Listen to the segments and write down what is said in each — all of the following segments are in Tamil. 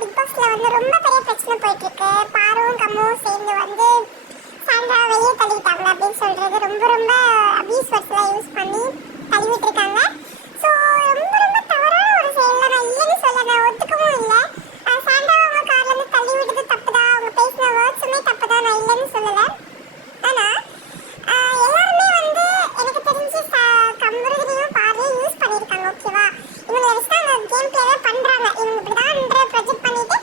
பிக் பாஸ்ல வந்து ரொம்ப பெரிய பிரச்சனை போயிட்டு இருக்கு. பாருவும் கம்மும் சேர்ந்து வந்து சாண்ட்ரா வெளியே தள்ளிட்டாங்க அப்படின்னு சொல்றது ரொம்ப ரொம்ப அபியூஸ் வேர்ட்ஸ்லாம் யூஸ் பண்ணி தள்ளிவிட்டு இருக்காங்க. ஸோ ரொம்ப ரொம்ப தவறான ஒரு செயல். நான் இல்லைன்னு சொல்ல, நான் ஒத்துக்கவும் இல்லை. சாண்ட்ரா அவங்க கார்ல இருந்து தள்ளி விட்டது தப்பு தான், அவங்க பேசின வேர்ட்ஸுமே தப்பு தான், நான் இல்லைன்னு சொல்லலை. ஆனா எல்லாருமே வந்து எனக்கு தெரிஞ்சு கம்பரதியும் பாருவும் யூஸ் பண்ணியிருக்காங்க. ஓகேவா, இவங்களை வச்சு தான் அந்த கேம் பிளேவே பண்றாங்க. இவங்க இப்படிதான் ப்ரொஜெக்ட் பண்ணிட்டு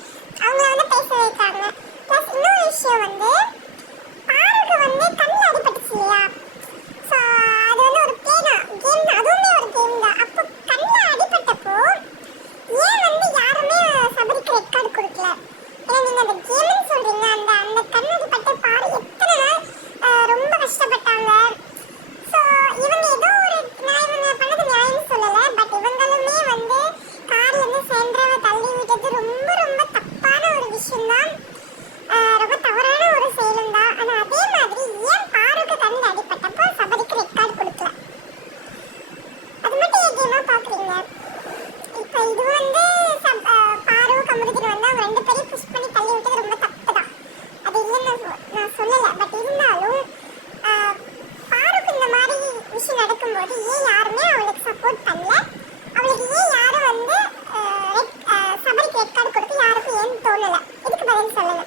அவங்க வந்து பேச வைக்கிறாங்க. ப்ளஸ் இன்னொரு விஷயம் வந்து பாருக்கு வந்து கண்ணில் அடிபட்டுச்சு இல்லையா. ஸோ அது வந்து ஒரு கேனா கேம் தான், அதுவுமே ஒரு கேம் தான். அப்போ கண்ணில் அடிபட்டப்போ ஏன் வந்து யாருமே சபரிக்கு ரெட் கார்டு கொடுக்கல? ஏன்னா நீங்க அந்த கேம்னு சொல்றீங்க. அந்த அந்த கண் அடிபட்ட பாரு எத்தனை நாள் ரொம்ப கஷ்டப்பட்டாங்க. ஸோ இவங்க ஏதோ ஒரு நான் இவங்க பண்ணது நியாயம்னு சொல்லலை. பட் இவங்களுமே வந்து கார்ல இருந்து சென்ட்ராவை தள்ளி விட்டது ரொம்ப ரொம்ப தப்பான ஒரு விஷயம் தான். ரொம்ப தவறான ஒரு செயலும் தான். ஆனா அதே மாதிரி ஏன் பாருக்கு கண்ணில் அடிபட்டப்போ சபரிக்கு ரெட் கார்டு கொடுக்கல? அது மட்டும் ஏன் கேமா பாக்குறீங்க? இப்போ இது வந்து பாரு கமருதீன் வந்து அவங்க ரெண்டு பேரையும் புஷ் பண்ணி தள்ளி விட்டது ரொம்ப தப்பு தான். அது இல்லைன்னு நான் சொல்லலை. பட் இருந்தாலும் பாருக்கு இந்த மாதிரி விஷயம் நடக்கும்போது ஏன் யாருமே அவளுக்கு சப்போர்ட் பண்ணல? அவளுக்கு ஏன் யாரும் வந்து சபரிக்கு ரெட் கார்டு கொடுக்க யாருக்கும் ஏன் தோணலை? இதுக்கு பதில் சொல்லுங்க.